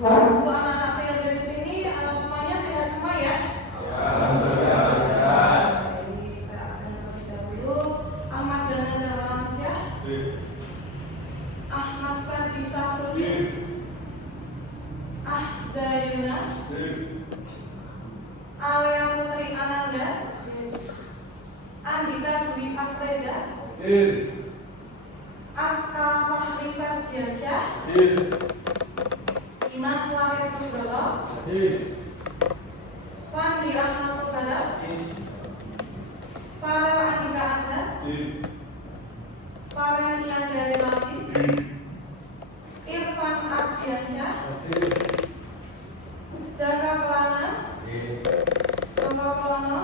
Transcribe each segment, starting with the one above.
Untuk anak-anak yang ada di sini, semuanya sehat semua ya? Jadi saya absen terlebih dahulu. Ahmad Dana Dalamsyah. Ahmad Fadli Sahrudin. Zayuna. Alea Putri Ananda. Andika Dwi Afreza. Aska Fahri Ferdiansyah. Dimas Wahid Nugroho. Fandi Ahmad Togara. Farel Andika Anda. Farel Ian dari Lami. Irfan Ardiansyah. Jaka Kelana. Joko Kelono.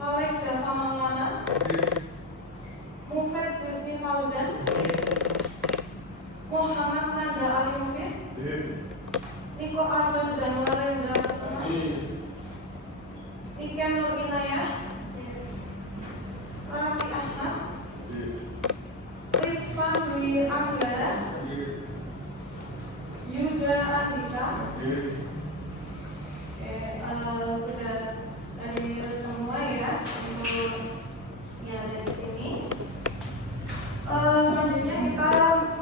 Khalid Dava Maulana. Mufid Husni Fauzan. Muhammad Nanda Ali Mufid. Niko Abdul Zanuar Indra Kusuma. Niken Nur Inayah. Raffi Ahmad. Ridwan Dwi Anggara. Yuda Andika. Sudah dari semua ya untuk yang ada di sini. Selanjutnya kita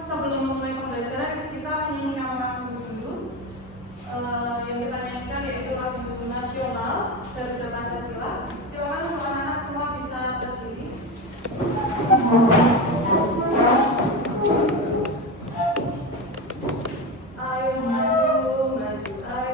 sebelum memulai pembelajaran kita menyanyikan lagu dulu. Yang kita nyanyikan yaitu lagu nasional dari Pancasila. Silakan untuk anak-anak semua bisa berdiri. Ayo maju, maju, ayo.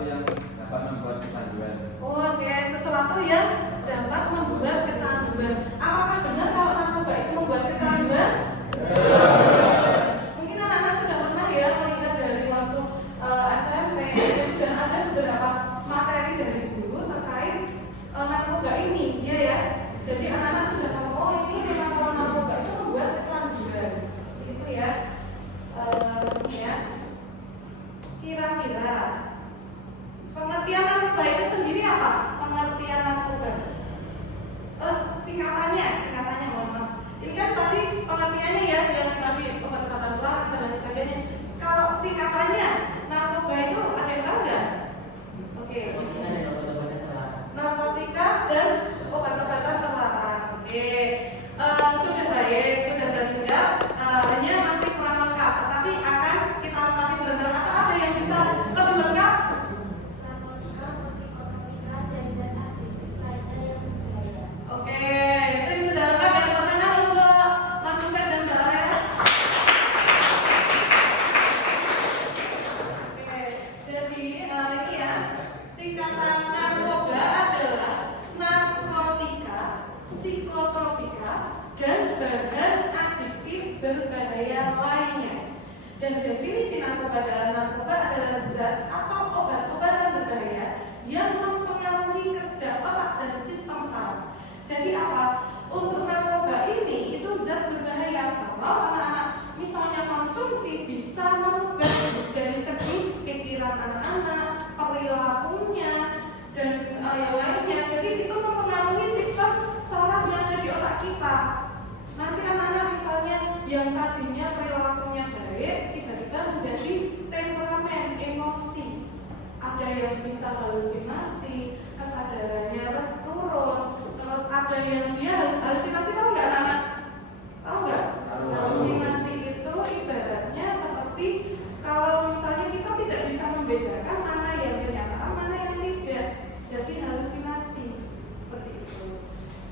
sesuatu yang dapat membuat kecanduan. Oke, sesuatu yang dapat membuat kecanduan. Apakah benar kalau narkoba itu membuat kecanduan? Mungkin anak-anak sudah pernah ya melihat dari waktu SMP sudah ada beberapa materi dari guru terkait narkoba ini, ya. Jadi anak-anak sudah tahu, oh ini memang kalau narkoba itu membuat kecanduan, gitu ya. Ya. Kira-kira pengertian narkoba itu sendiri apa? Pengertian narkoba. Singkatannya mohon maaf. Ini kan tadi pengertiannya ya, yang tadi obat-obatan terlarang dan sebagainya. Kalau singkatannya narkoba itu ada yang tahu nggak? Oke. Narkotika dan obat-obatan terlarang. Oke. Sudah baik, sudah berjawab. Hanya masih kurang lengkap, tetapi akan kita lengkapi benar-benar. Atau ada yang bisa lebih lengkap? Narkotika, psikotropika, dan zat adiktif lainnya yang berbahaya. Oke, itu sudah lengkap ya teman-teman untuk Mas Ubed dan Mbak Area. Oke, jadi ini ya, singkatan narkoba adalah narkotika, psikotropika, dan bahan adiktif berbahaya lainnya. Dan definisi narkoba dalam narkoba adalah zat atau obat-obatan berbahaya yang mempengaruhi kerja otak dan sistem saraf. Jadi apa? Untuk narkoba ini itu zat berbahaya kalau anak-anak misalnya konsumsi bisa merubah dari segi pikiran anak-anak, perilakunya, dan yang lainnya. Jadi itu mempengaruhi sistem saraf yang ada di otak kita. Nanti anak-anak misalnya yang tadinya perilakunya baik tiba-tiba menjadi temperamen, emosi. Ada yang bisa halusinasi, kesadarannya turun. Terus ada yang dia halusinasi, tahu nggak anak-anak? Tahu nggak? Halusinasi itu ibaratnya seperti kalau misalnya kita tidak bisa membedakan mana yang kenyataan, mana yang tidak. Jadi halusinasi seperti itu.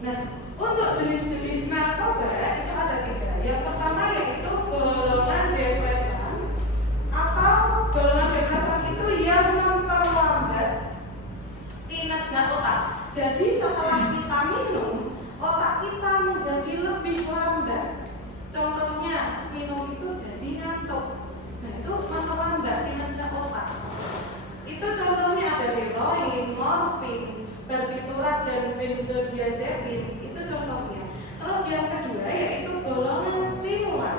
Nah, untuk jenis-jenis narkoba itu ada 3. Yang pertama yaitu golongan depresan atau golongan depresan itu yang memperlambat kinerja otak. Jadi setelah kita minum, otak kita menjadi lebih lambat. Contohnya, minum itu jadi ngantuk. Nah, itu memperlambat kinerja otak. Itu contohnya ada heroin, morfin, barbiturat, dan benzodiazepin. Itu contohnya. Terus yang kedua yaitu golongan stimulan.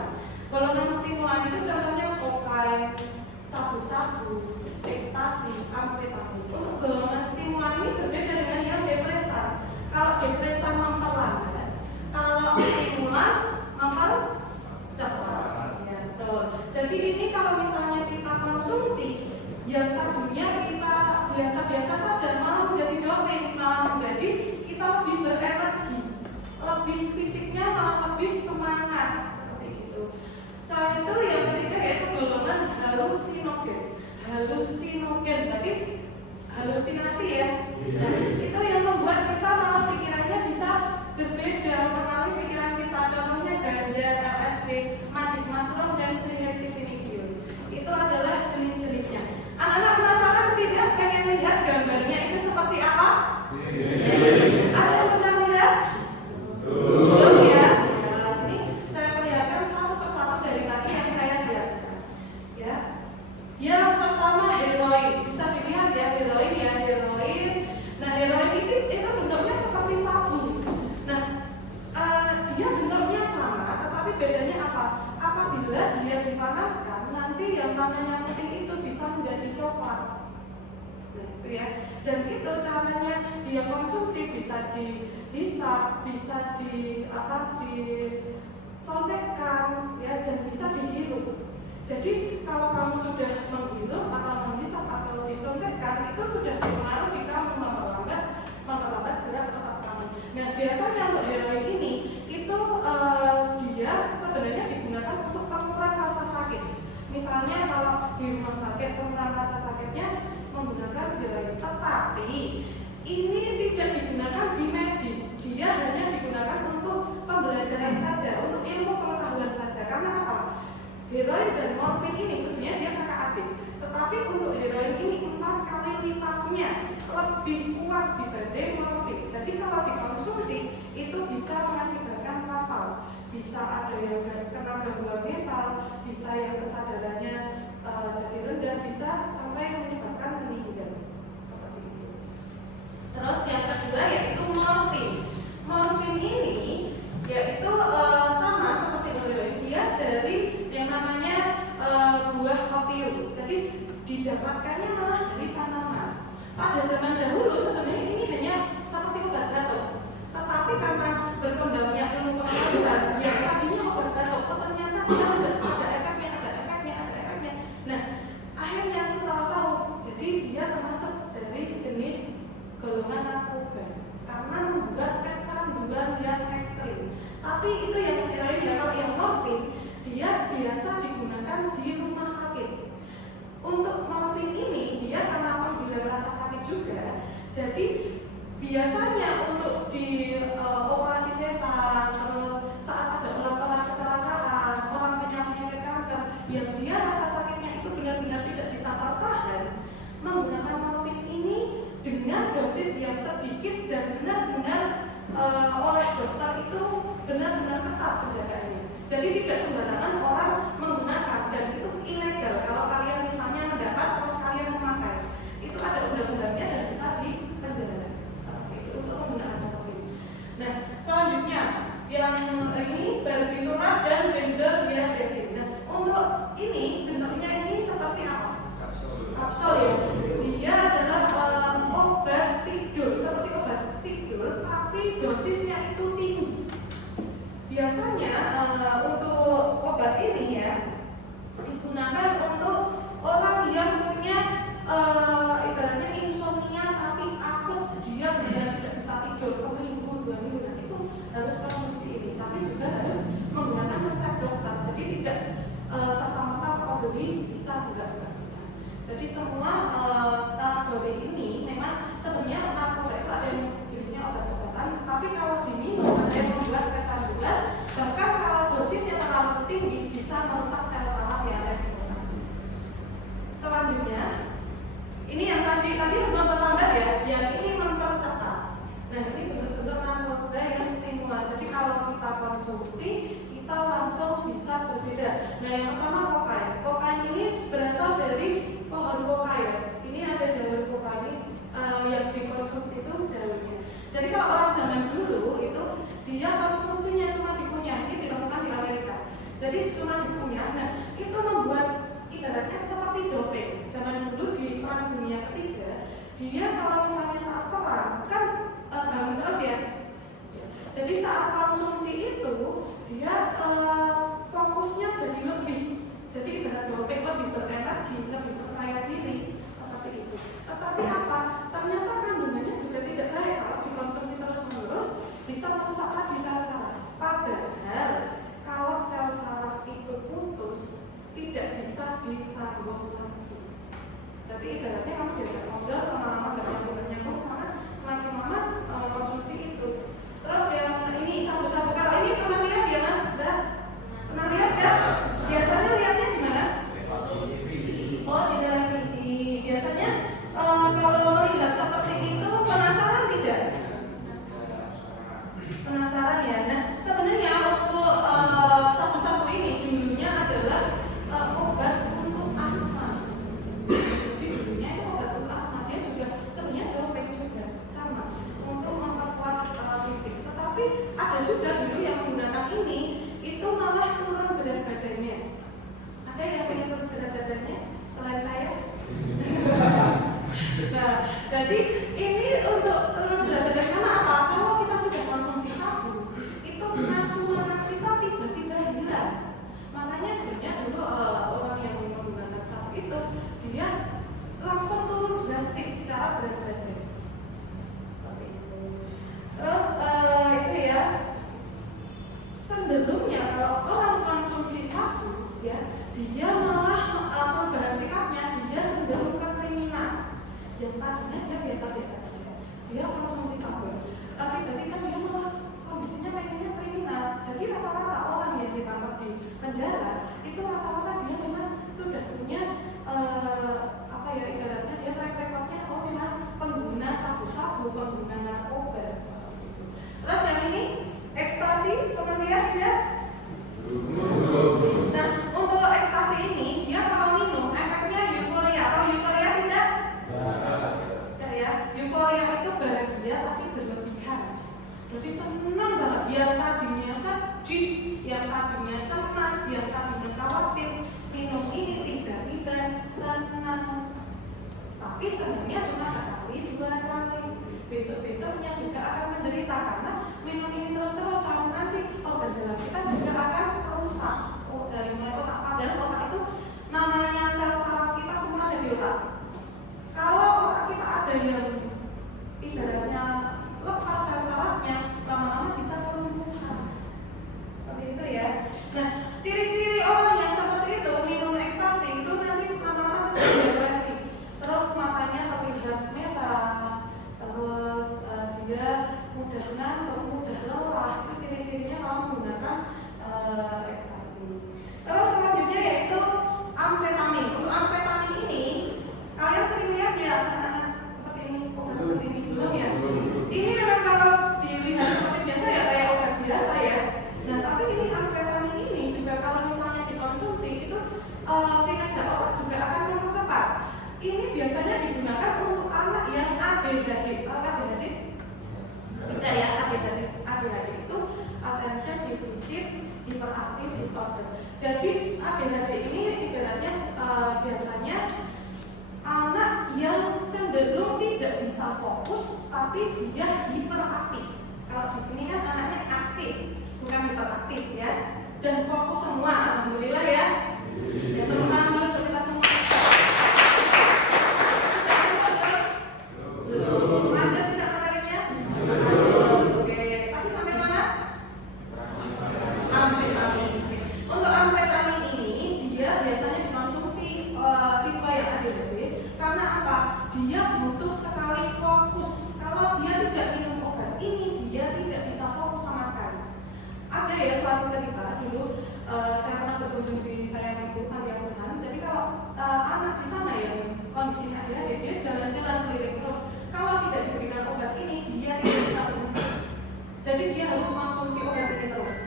Golongan stimulan itu contohnya kokain, sabu-sabu, ekstasi, amfetamin. Untuk golongan stimulan ini berbeda dengan yang depresan. Kalau depresan memperlambat, kalau stimulan mempercepat. Ya, betul. Jadi ini kalau misalnya kita konsumsi yang tadinya kita biasa-biasa saja malah menjadi doping, malah menjadi kita lebih berenergi, lebih fisiknya malah lebih semangat seperti itu. Selain itu yang ketiga yaitu golongan halusinogen. Halusinogen berarti halusinasi ya. Nah, itu yang membuat kita malah pikirannya bisa berbeda, mengalami pikiran kita. Contohnya ganja, LSD, magic mushroom, dan trihexyphenidiol. Itu adalah jenis-jenisnya. Anak-anak penasaran tidak pengen lihat gambarnya itu seperti apa? Ada yang pernah lihat? Belum ya? Nah, ini saya perlihatkan satu persatu dari tadi yang saya jelaskan. Ya. Yang pertama heroin. Bisa dilihat ya heroin ya, heroin. Nah, heroin itu bentuknya seperti sabu. Nah, dia bentuknya sama, tetapi bedanya apa? Apabila dia dipanaskan, nanti yang namanya putih itu bisa menjadi coklat. Nah, itu ya. Dan itu caranya dia konsumsi bisa dihisap, bisa disontekkan ya, dan bisa dihirup. Jadi kalau kamu sudah menghirup atau menghisap atau disontekkan, itu sudah mempengaruhi kamu memperlambat gerak otak kamu. Nah, biasanya untuk heroin ini itu dia sebenarnya digunakan untuk pengurangan rasa sakit. Misalnya kalau di rumah sakit pengurangan rasa sakitnya menggunakan heroin, tetapi ini tidak digunakan di medis. Dia hanya digunakan untuk pembelajaran saja, untuk ilmu pengetahuan saja. Karena apa? Heroin dan morfin ini sebenarnya dia kakak adik, tetapi untuk heroin ini 4 kali bisa ada yang kena gangguan mental, bisa yang kesadarannya jadi rendah, bisa sampai menyebabkan meninggal seperti itu. Terus yang kedua yaitu morfin. Morfin ini yaitu sama seperti heroin, dia dari yang namanya buah opium. Jadi didapatkannya malah dari tanaman. Pada zaman dahulu sebenarnya ini hanya seperti obat batuk, tetapi karena berkembangnya ilmu pengetahuan yang tadinya obat batuk, ternyata ada efeknya. Nah, akhirnya setelah tahu, jadi dia termasuk dari jenis golongan narkoba karena membuat kecanduan yang ekstrim. Tapi itu yang heroin ya, kalau yang morfin dia biasa digunakan di rumah sakit. Untuk morfin ini dia karena menghilang rasa sakit juga, jadi biasanya untuk di operasi sesar, terus saat ada laporan kecelakaan, orang penyakit kanker yang dia rasa sakitnya itu benar-benar tidak bisa tertahan, menggunakan morfin ini dengan dosis yang sedikit dan benar-benar oleh dokter itu benar-benar ketat penjagaannya. Jadi tidak sembarangan orang menggunakan, dan itu ilegal. Kalau kalian misalnya mendapat terus kalian memakai, itu ada undang-undangnya dan bisa dipenjara seperti itu untuk menggunakan morfin. Nah, selanjutnya yang ini barbiturat dan benzodiazepin. Nah, untuk ini bentuknya ini seperti apa? Kapsul ya. Dia adalah obat tidur, seperti obat tidur, tapi dosisnya itu tinggi. Biasanya untuk obat ini ya digunakan untuk orang yang punya ibaratnya insomnia tapi akut, dia benar tidak bisa tidur seminggu 2 minggu, nah itu harus konsumsi ini, tapi juga harus menggunakan resep dokter. Jadi tidak serta-merta kalau beli bisa, tidak bisa. Jadi semua kategori ini memang sebenarnya narkoba itu ada yang jenisnya obat-obatan, tapi kalau diminum ada yang membuat kecanduan, bahkan kalau dosisnya terlalu tinggi bisa merusak sel saraf yang ada di otak. Selanjutnya, ini yang tadi memperlambat ya, yang ini mempercepat. Nah, ini bentuk-bentuk narkoba yang stimulan. Jadi kalau kita konsumsi, kita langsung bisa berbeda. Nah, yang pertama kokain. Kokain ini berasal dari pohon kokain. Ini ada daun kokain yang dikonsumsi itu daunnya. Jadi kalau orang zaman dulu itu dia konsumsinya cuma dikunyah, ini dilakukan di Amerika. Jadi cuma dikunyah, nah itu membuat ibaratnya seperti doping. Zaman dulu di Perang Dunia Ketiga, dia kalau misalnya saat perang kan bangun terus ya. Jadi saat konsumsi itu dia fokusnya jadi lebih, jadi ibarat doping, lebih berenergi, lebih percaya diri seperti itu. Tetapi apa? Ternyata kandungannya juga tidak baik kalau dikonsumsi terus-menerus, bisa merusak lagi sel saraf. Padahal kalau sel saraf itu putus, tidak bisa disambung lagi. Berarti ibaratnya kamu diajak ngobrol lama-lama gak nyambung karena semakin lama konsumsi itu. Terus yang ini sabu-sabu, kalau ini pernah lihat ya Mas? Pernah lihat kan? Biasanya lihatnya di mana? Oh, di televisi. Biasanya kalau melihat seperti itu penasaran tidak? Penasaran ya. Nah, sebenarnya untuk sabu-sabu ini dulunya adalah obat untuk asma. Jadi dulunya itu obat untuk asma, dia juga sebenarnya doping juga sama untuk memperkuat fisik. Tetapi ada juga dulu yang menggunakan ini itu malah turun berat badannya. Ada yang pengen turun berat badannya selain saya? Nah, jadi ini untuk turun berat badan karena apa? Kalau kita sudah konsumsi sabu, itu nafsu makan kita tiba-tiba hilang. Makanya banyak dulu orang yang menggunakan sabu itu dia langsung turun drastis secara berat badan. Seperti itu. Terus itu ya, cenderungnya kalau orang konsumsi sabu ya, dia malah perubahan sikapnya dia cenderung ke kriminal. Yang tadinya dia biasa-biasa saja, dia konsumsi sabu, tiba-tiba dia malah kondisinya pengennya kriminal. Jadi rata-rata orang yang ditangkap di penjara itu rata-rata dia memang sudah punya ibaratnya dia track recordnya memang pengguna sabu-sabu, pengguna narkoba seperti itu. otak. Kalau otak kita ada yang ibaratnya lepas sel-sarafnya, lama-lama bisa kelumpuhan. Seperti itu ya. Nah, ciri-ciri orang yang seperti itu minum ekstasi itu nanti lama-lama terjadi depresi. Terus matanya terlihat merah, terus dia mudah ngantuk, mudah lelah. Itu ciri-cirinya kalau menggunakan ekstasi. Terus selanjutnya yaitu amfetamin. Untuk amfetamin ini kalian sering lihat ya seperti ini, obat seperti ini belum ya? Ini memang kalau dilihat seperti biasa ya kayak obat biasa ya. Nah tapi ini amfetamin ini juga kalau misalnya dikonsumsi itu kinerja otak juga akan mempercepat. Ini biasanya digunakan untuk anak yang ADHD. ADHD? Tidak ya, ADHD itu attention deficit hyperactive disorder. Jadi ADHD ini ibaratnya biasanya anak yang cenderung tidak bisa fokus tapi dia hiperaktif. Kalau di sini kan anaknya aktif, bukan hiperaktif ya. Dan fokus semua, alhamdulillah ya. Ya teman-teman dulu untuk kita semua. Belum. Lanjut tidak materinya? Oke, tadi sampai mana? Amfetamin. Untuk amfetamin ini dia biasanya dikonsumsi siswa yang ADHD karena apa? Dia butuh sekali fokus. Kalau dia tidak minum obat ini, dia tidak bisa fokus sama sekali. Ada ya suatu cerita dulu saya pernah berkunjung di saya minggu panti asuhan. Jadi kalau anak di sana yang kondisinya ADHD dia jalan-jalan keliling terus. Kalau tidak diberikan obat ini, dia tidak bisa berhenti. Jadi dia harus konsumsi obat ini terus.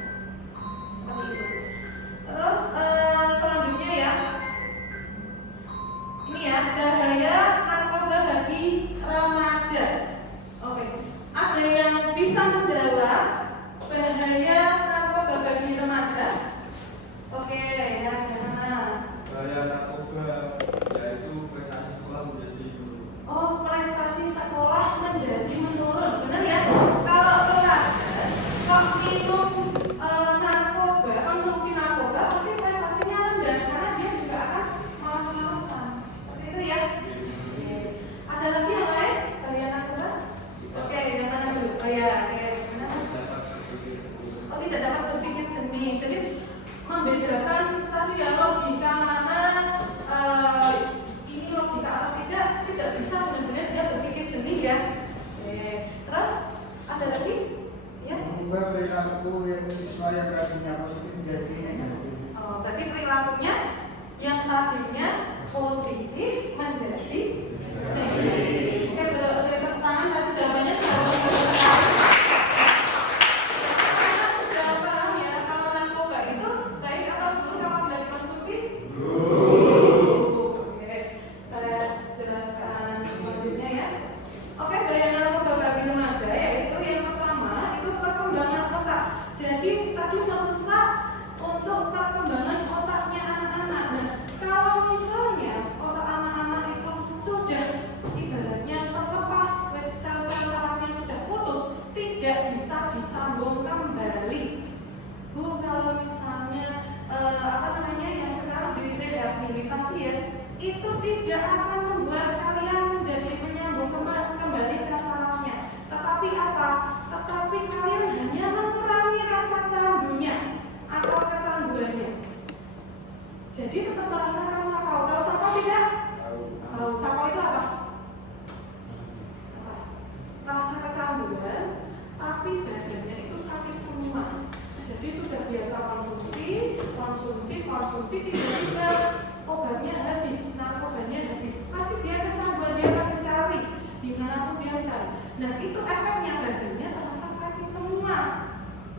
Seperti itu. Terus selanjutnya ya, ini ya bahaya narkoba bagi remaja. Oke, ada yang bisa menjawab bahaya narkoba bagi remaja? Oke, ya Mas. Bahaya narkoba yaitu prestasi sekolah menjadi menurun. Oh, prestasi sekolah menjadi menurun, benar ya? Kalau pelajar kok minum narkoba, konsumsi narkoba, pasti prestasinya rendah karena dia juga akan malas-malasan. Seperti itu ya? Oke. Ada lagi yang lain? Bahaya narkoba? Oke, yang mana dulu? Oh ya, oke. Gimana? Oh, tidak dapat berpikir jernih. Jadi membedakan tadi ya logika mana ini logika atau tidak bisa benar-benar dia berpikir jernih ya. Oke. Terus ada lagi? Ya. Mengubah perilaku yang siswa yang tadinya positif menjadi negatif. Oh, berarti perilakunya yang tadinya positif menjadi negatif. Oke, beri tepuk tangan tadi jawabannya sudah paham ya kalau narkoba itu baik atau buruk apabila dikonsumsi? Oke, saya jelaskan selanjutnya ya. Oke, bahaya narkoba bagi remaja yaitu yang pertama itu perkembangan otak. Jadi tadi merusak untuk perkembangan otaknya anak-anak. Nah, kalau misalnya otak anak-anak itu sudah ibaratnya terlepas, sel-sel sarafnya sudah putus, tidak bisa disambung kembali. Bu, kalau misalnya yang sekarang direhabilitasi ya, itu tidak akan membuat kalian menjadi menyambung kembali sel sarafnya. Tetapi apa? Tetapi kalian hanya mengurangi rasa candunya atau kecanduannya. Jadi tetap merasakan sakau. Kalau sakau tidak? Tahu. Sakau itu apa? Rasa kecanduan, tapi badannya itu sakit semua. Jadi sudah biasa konsumsi, tiba-tiba obatnya habis, narkobanya habis. Pasti dia kecanduan, dia akan mencari dimanapun dia mencari. Nah itu efeknya badannya terasa sakit semua.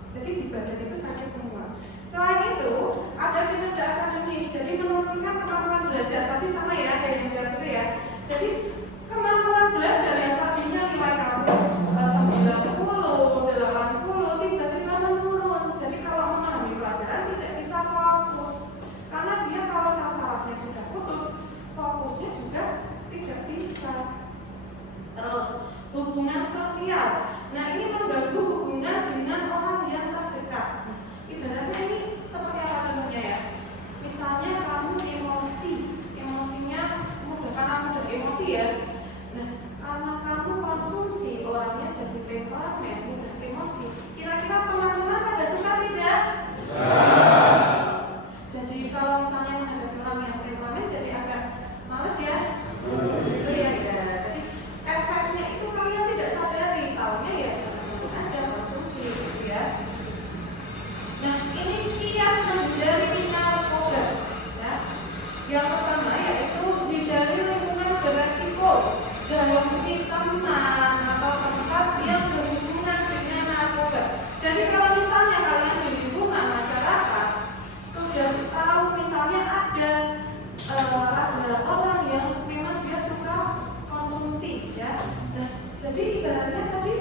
Jadi di badan itu sakit semua. Selain itu ada kinerja akademis, jadi menurunkan kemampuan belajar. Tadi sama ya kayak yang jawab itu ya. Jadi kemampuan belajar yang tadinya nilai kamu 90, 80 tiba-tiba menurun. Jadi kalau memahami pelajaran tidak bisa fokus karena dia kalau sel-sarafnya sudah putus, fokusnya juga tidak bisa. Terus hubungan sosial. Nah ini mengganggu hubungan dengan orang yang terdekat. Ibaratnya ini seperti apa contohnya ya? Misalnya kamu emosinya mudah karena ya. Nah, karena kamu konsumsi, orangnya jadi temperamen, mudah emosi. Kira-kira teman-teman pada suka tidak? Jadi kalau misalnya menghadapi orang yang temperamen jadi agak males ya. Gitu ya. Jadi efeknya itu kalian tidak sadari, taunya ya sama-sama aja konsumsi gitu ya. Nah, ini kiat menghindari narkoba ya. Yang pertama yaitu hindari lingkungan beresiko. Jauhi teman atau tempat yang berhubungan dengan narkoba. Jadi kalau misalnya kalian di lingkungan masyarakat sudah tahu misalnya ada orang yang memang dia suka konsumsi ya. Nah, jadi ibaratnya tadi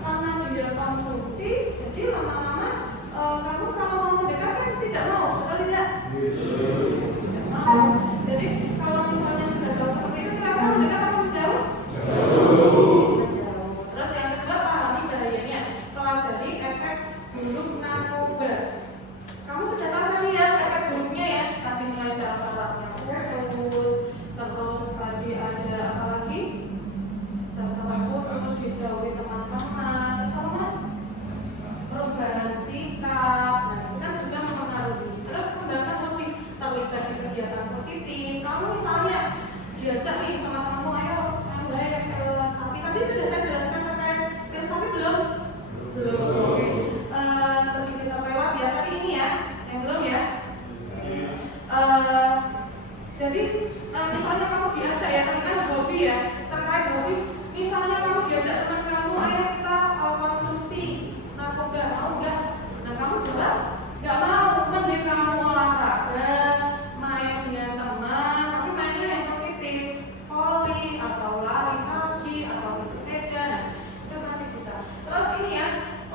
karena dia konsumsi, jadi lama-lama kamu kalau mau mendekat kan tidak mau, betul tidak? Tidak mau. Jadi kalau misalnya sudah tahu seperti itu, kenapa mendekat atau menjauh? Menjauh. Terus yang kedua, pahami bahayanya, pelajari efek buruk narkoba. Kamu sudah tahu kan ya efek buruknya ya? Tadi mulai saraf-sarafnya putus, terus tadi ada apa lagi? Saraf-saraf putus, dijauhi teman-teman, terus apa mas? Perubahan sikap, nah itu kan juga mempengaruhi. Terus kembangkan hobi, terlibat di kegiatan positif. Kamu misalnya diajak nih sama kamu, ayo sapi. Tadi sudah saya jelaskan terkait pil sapi belum? Belum. Oke. Sedikit terlewat ya, tapi ini ya, yang belum ya. Jadi misalnya kamu diajak ya, tadi kan hobi ya, terkait hobi. Misalnya kamu diajak teman kamu, ayo kita konsumsi narkoba, mau nggak? Nah kamu jawab nggak mau, mending kamu olahraga, main dengan teman, tapi mainnya yang positif, volley atau lari pagi atau bersepeda, nah, itu masih bisa. Terus ini ya,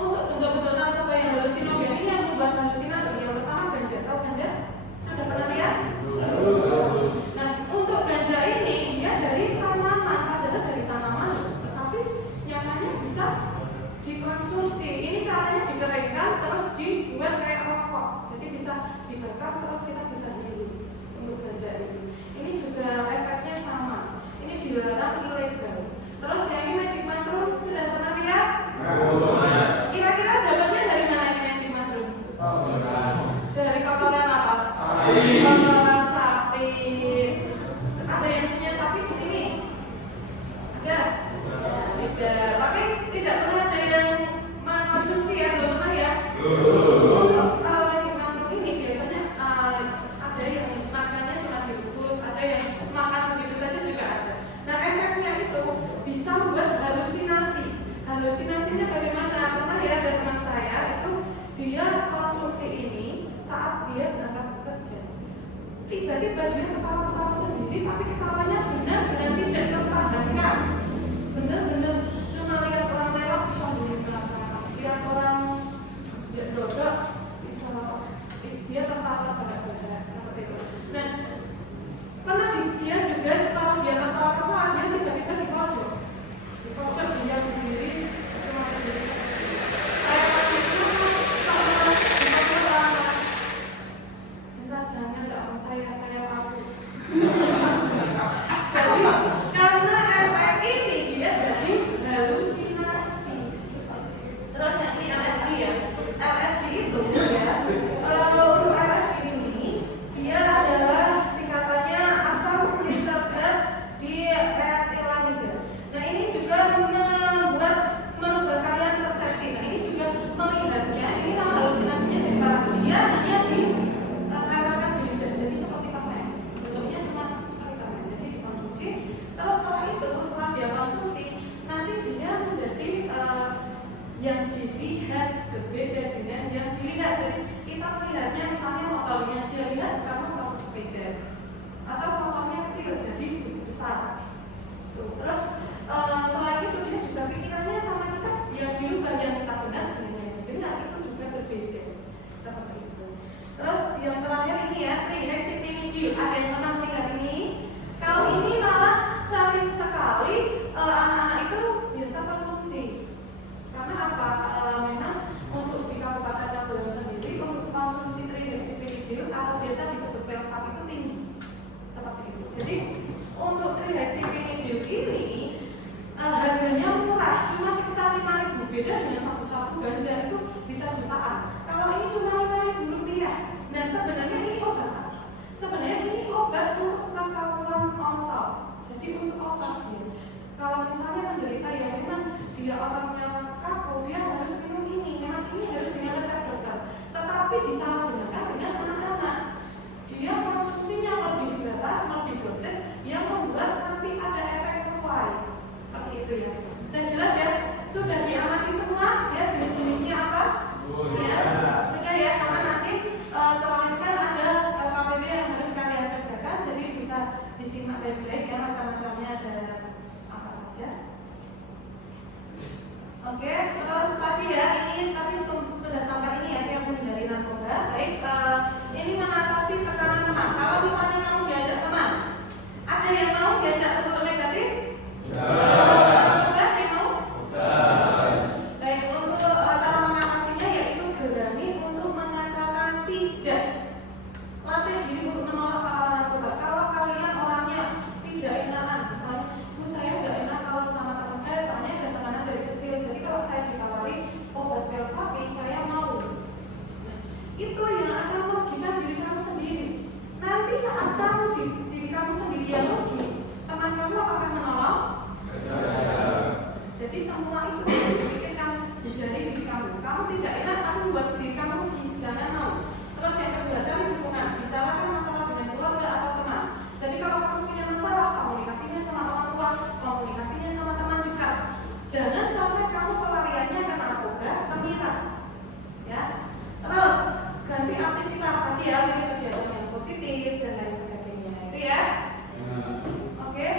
untuk bentuk-bentuk narkoba yang halusinogen ini yang membuat halusinasi. Yang pertama ganja, tahu ganja? Sudah pernah lihat? Nah untuk ganja ini dia dari tanaman, padahal dari tanaman, tetapi nyatanya bisa dikonsumsi. Ini caranya dikeringkan terus dibuat kayak rokok, jadi bisa dibakar terus kita bisa hirup untuk ganja ini. Ini juga efeknya sama. Ini dilarang ilegal. Terus yang ini magic mushroom sudah pernah lihat? Kira-kira dapatnya dari mana ini magic mushroom? Dari kotoran apa? Kotoran sapi. Ada yang punya sapi di sini? Ada? Tidak. Tapi tidak pernah ada yang mengkonsumsi ya, belum pernah ya? Untuk magic mushroom ini biasanya ada yang makannya cuma dibungkus, ada yang makan begitu saja juga ada. Nah efeknya itu bisa membuat halusinasi. Halusinasinya bagaimana? Pernah ya ada teman saya itu dia konsumsi ini saat dia berangkat bekerja. Tiba-tiba dia ketawa-ketawa sendiri, tapi ketawanya benar dan tidak tertahankan. Benar-benar cuma lihat orang lewat bisa belakang, lihat orang dodok bisa dia tertawa pada seperti itu. Nah, pernah dia juga setelah dia tertawa-tawa dia tiba-tiba di pojok dia berdiri cuma berdiri seperti itu. Saya waktu itu kalau di pojok mas, minta jangan jauh saya takut. Jadi karena efek ini dia jadi halusinasi. Terus yang ini LSD ya. LSD itu ya, untuk LSD ini dia adalah singkatannya asam liserdad dietilamida. Nah ini juga merubah kalian persepsi. Nah ini juga melihatnya, ini kalau halusinasinya jadi parah, dia hanya di lewatkan di lidah, jadi seperti permen. Bentuknya cuma seperti permen, jadi dikonsumsi. Terus setelah itu, setelah dia konsumsi, nanti dia menjadi yang dilihat berbeda dengan yang dilihat. Jadi kita melihatnya misalnya motornya dia lihat karena motor sepeda, atau motornya kecil jadi besar. Terus selain itu dia juga pikirannya sama kita yang dirubah, yang kita benar dengan yang didengar itu juga berbeda seperti itu. Terus yang terakhir ini ya, trihexyphenidyl. Ada yang pernah melihat ini? Kalau ini malah sering sekali anak-anak itu biasa konsumsi. Karena apa? Memang untuk di Kabupaten Magelang sendiri untuk konsumsi trihexyphenidyl atau biasa disebut pil sapi itu tinggi seperti itu. Jadi untuk trihexyphenidyl Kalau misalnya penderita yang memang dia otaknya kaku, dia harus minum ini, memang ini harus dengan resep dokter. Tetapi disalahgunakan dengan anak-anak. Dia konsumsinya lebih berat, lebih dosis, yang membuat nanti ada efek terlain. Seperti itu ya. Sudah jelas ya? Sudah diamati semua? Ya, jenis-jenisnya apa? Ya, sudah ya, karena nanti setelah itu kan ada KPD yang harus kalian kerjakan, jadi bisa disimak baik-baik ya, macam-macamnya ada apa saja. Oke, terus tadi ya, ini tadi sudah sampai ini ya, yang menghindari narkoba. Baik, ini mengatasi tekanan teman. Kalau misalnya kamu diajak teman, ada yang mau diajak untuk negatif? Ada yang mau? Baik, untuk cara mengatasinya yaitu berani untuk mengatakan tidak. Latih diri untuk menolak paparan narkoba. Kalau kalian orangnya tidak enakan, misalnya, Bu saya nggak enak kalau sama teman saya, soalnya ada tekanan dari kecil. Jadi kalau saya ditawari obat pil sapi, saya mau. Nah, itu yang akan merugikan diri kamu sendiri. Nanti saat kamu diri kamu sendiri yang rugi, teman kamu apakah menolong? Jadi semua itu dipikirkan dari diri kamu. Kamu tidak enak, kamu buat diri kamu rugi, jangan mau. Terus yang kedua, cari dukungan. Bicarakan masalah dengan keluarga atau teman. Jadi kalau kamu punya masalah, komunikasinya sama orang tua, komunikasinya sama teman dekat. Jangan sampai kamu pelariannya ke narkoba, ke miras. Ya. Terus ganti aktivitas tadi ya, bikin kegiatan yang positif dan lain sebagainya. Itu ya. Oke,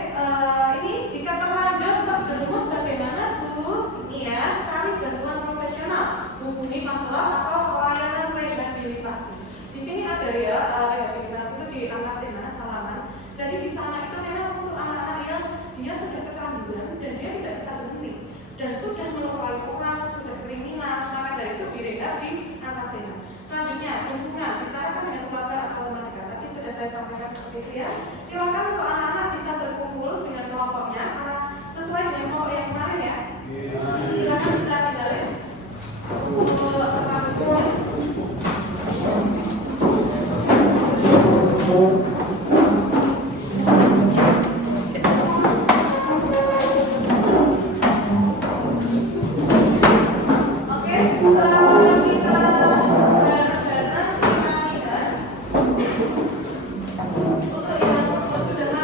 ini jika terlanjur terjerumus bagaimana Bu? Ini ya, cari bantuan profesional, hubungi konselor atau pelayanan rehabilitasi. Di sini ada ya rehabilitasi itu di Angkasena Salaman. Jadi di sana itu memang untuk anak-anak yang dia sudah kecanduan dan dia tidak bisa berhenti dan sudah melukai orang, sudah kriminal, maka dari itu direhab di Angkasena. Selanjutnya, lingkungan, bicarakan dengan keluarga atau teman dekat. Tadi sudah saya sampaikan seperti itu ya. Silakan untuk anak-anak bisa berkumpul dengan kelompoknya karena sesuai dengan kelompok yang kemarin ya. Silakan bisa tinggalin. Sudah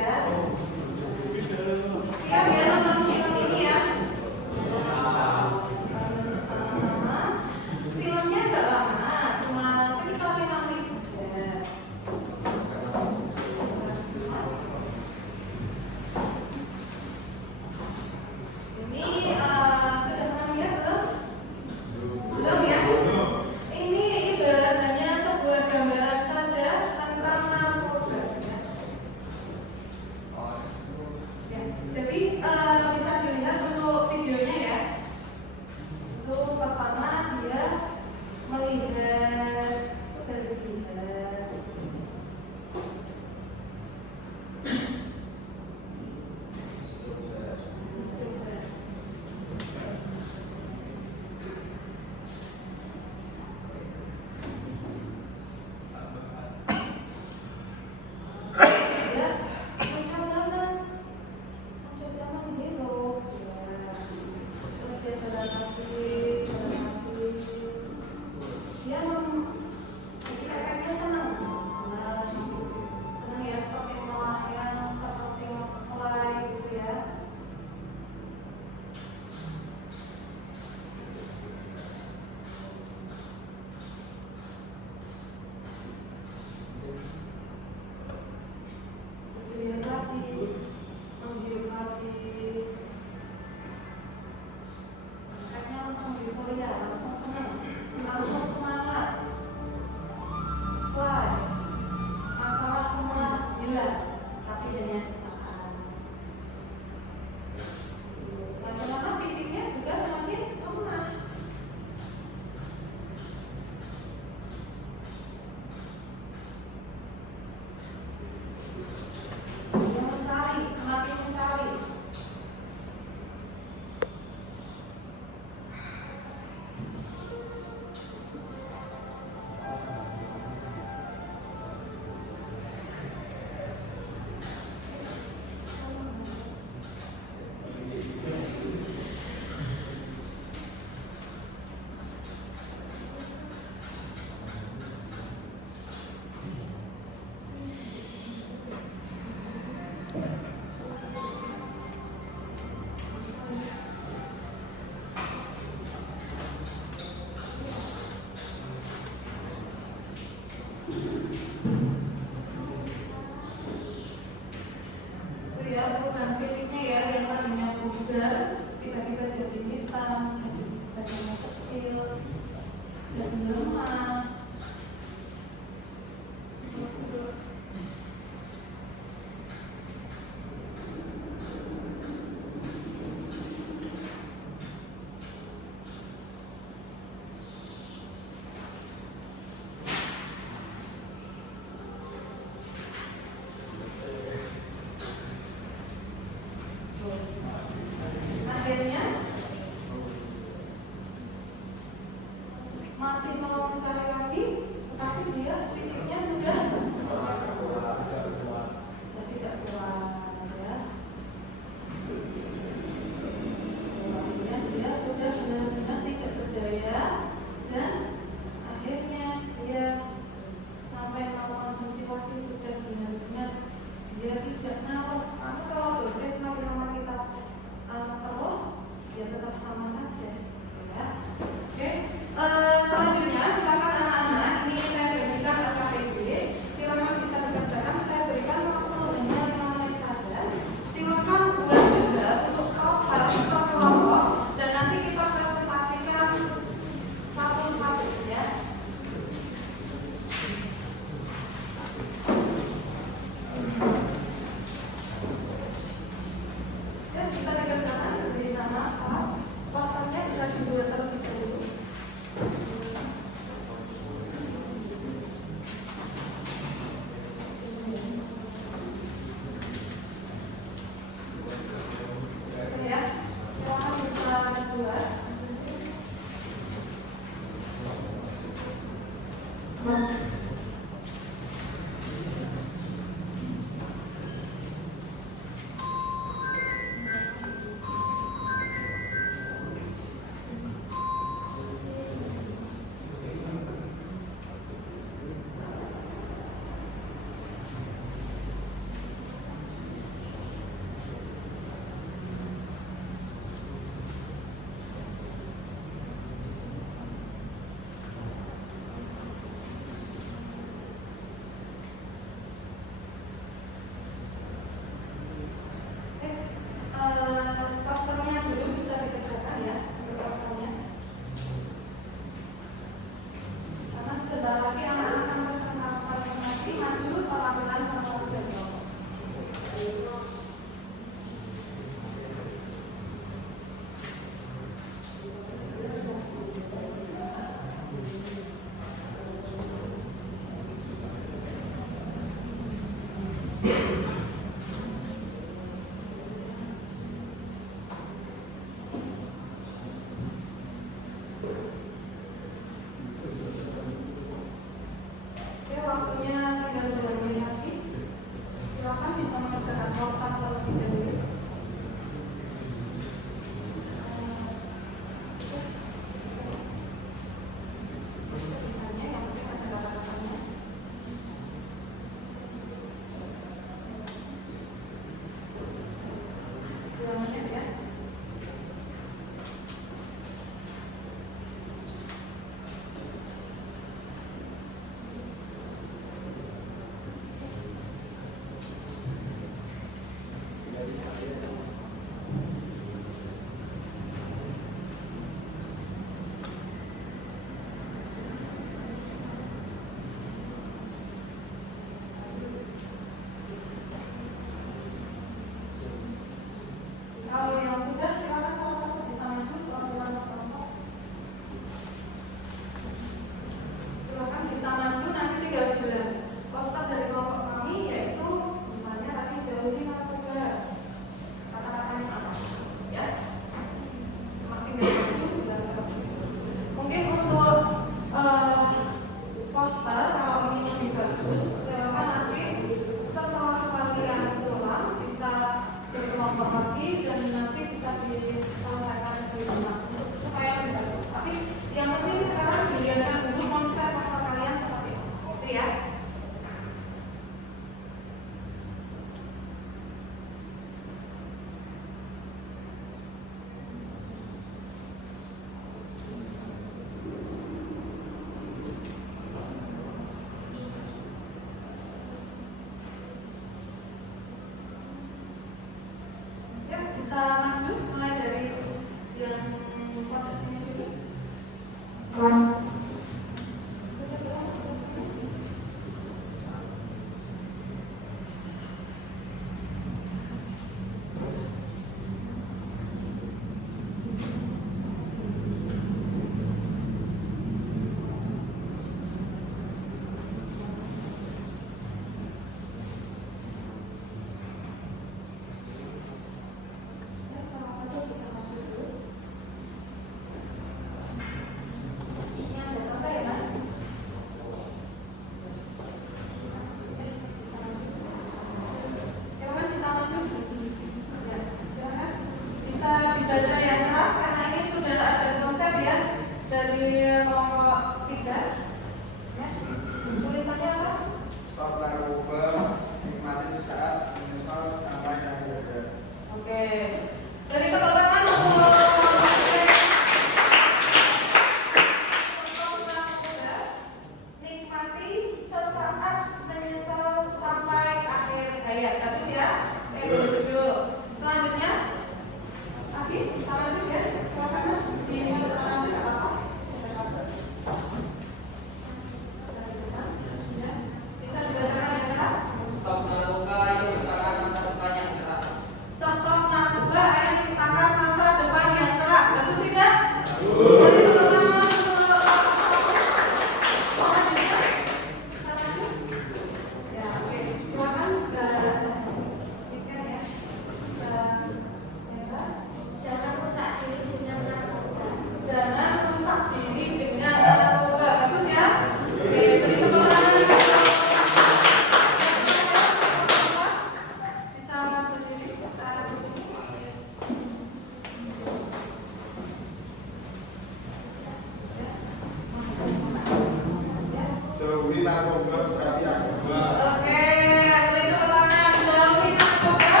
Oke, boleh tepuk tangan. Jauhi narkoba,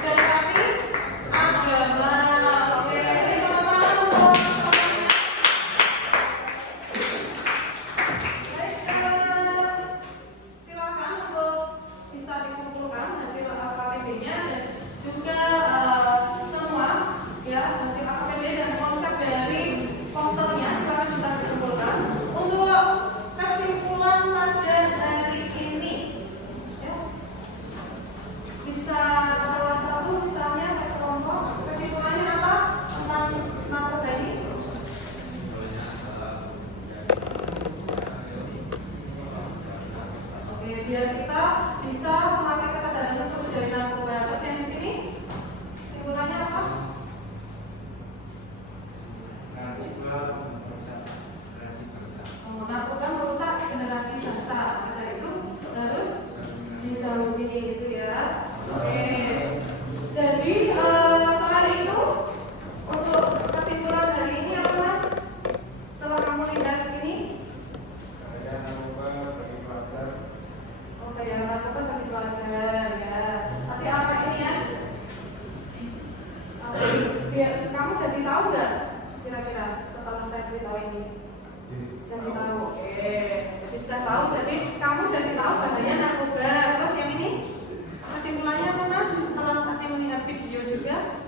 dekati agama. Oke, beri tepuk tangan untuk baik, silakan untuk bisa dikumpulkan hasil AKPD-nya dan juga semua ya hasil AKPD dan konsep dari posternya silakan bisa dikumpulkan untuk kesimpulan pada hari ini ya. Bisa salah satu misalnya ke kelompok kesimpulannya apa tentang narkoba ini? Oke, biar kita bisa melatih kesadaran untuk menjadi narkoba. Terus yang di sini kesimpulannya apa? Narkoba merusak generasi bangsa. Karena itu harus dijauhi gitu ya. Oke. Jadi selain itu untuk kesimpulan hari ini apa Mas? Setelah kamu lihat ini, oh kayak narkoba bagi pelajar ya. Tapi apa ini ya? Oke. Biar kamu jadi tahu nggak kira-kira setelah saya beritahu ini? Jadi tahu, oke. Jadi sudah tahu, jadi kamu jadi tahu bahaya narkoba. Terus yang ini kesimpulannya apa Mas? Setelah tadi melihat video juga,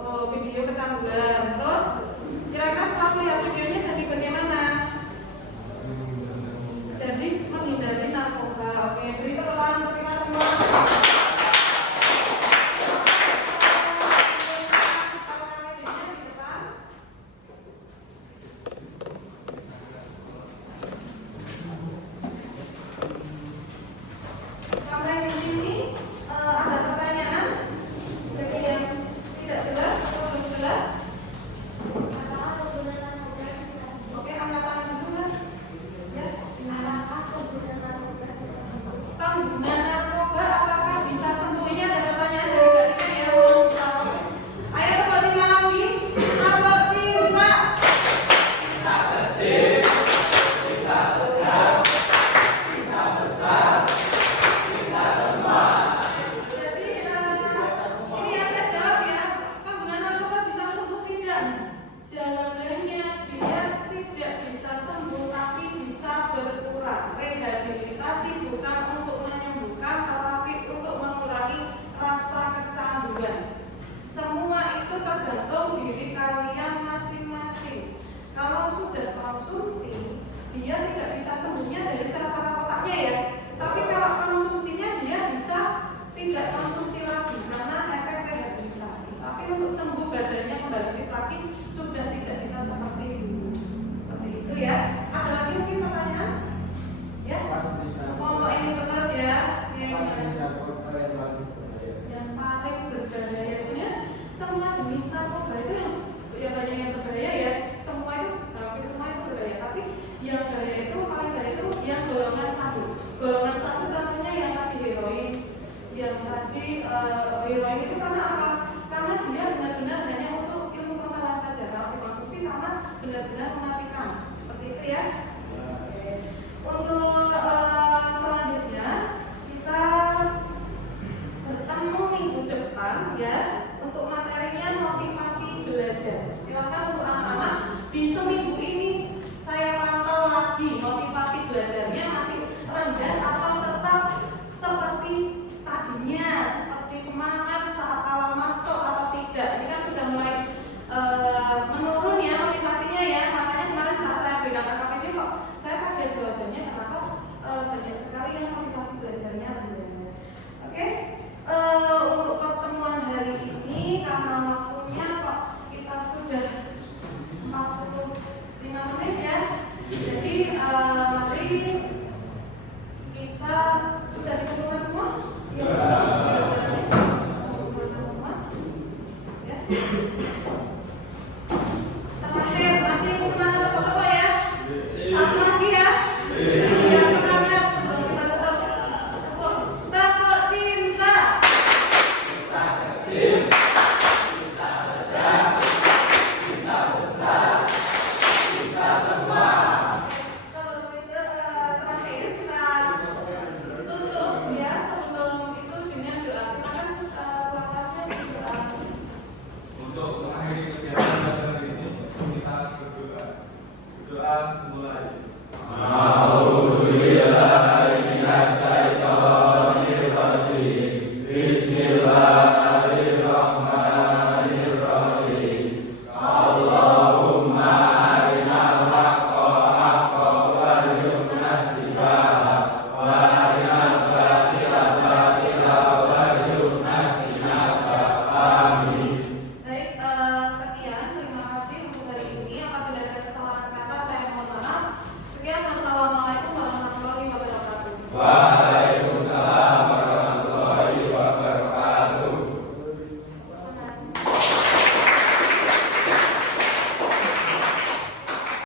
oh video kecanduan. Terus kira-kira setelah melihat videonya jadi bagaimana? Jadi menghindari narkoba. Oke, beri tepuk tangan untuk kita semua. Sampai di sini ada pertanyaan bagi yang tidak jelas atau belum jelas? Apakah kegunaan narkoba bisa sembuh? Oke, angkat tangan dulu Mas. Ya. Apakah kegunaan narkoba bisa sembuh? Pengguna narkoba apakah bisa sembuh? Ini ada pertanyaan dari Kak Rika ya. Mau jawab. Ayo tepuk cinta lagi. Tepuk cinta. Jadi ini yang saya jawab ya. Pengguna narkoba bisa sembuh tidak? Jawabannya dia tidak bisa sembuh tapi bisa berkurang. Rehabilitasi bukan untuk menyembuhkan tetapi untuk mengurangi rasa kecanduan. Semua itu tergantung diri kalian masing-masing. Kalau sudah konsumsi, dia tidak bisa sembuhnya dari saraf otaknya ya. Tapi kalau konsumsinya dia bisa tidak konsumsi lagi karena efek rehabilitasi. Tapi untuk sembuh badannya kembali fit lagi sudah tidak bisa seperti dulu. Seperti itu ya. Ada lagi mungkin pertanyaan? Ya. Kelompok ini terus ya. Yang paling berbahaya sebenarnya semua jenis narkoba itu yang banyak yang berbahaya ya. Semua itu hampir semua itu berbahaya. Tapi yang bahaya itu paling bahaya itu yang golongan 1. Golongan 1 contohnya yang tadi heroin. Yang tadi heroin itu karena apa? Karena dia benar-benar hanya untuk ilmu pengetahuan saja. Kalau dikonsumsi karena benar-benar mematikan. Seperti itu ya.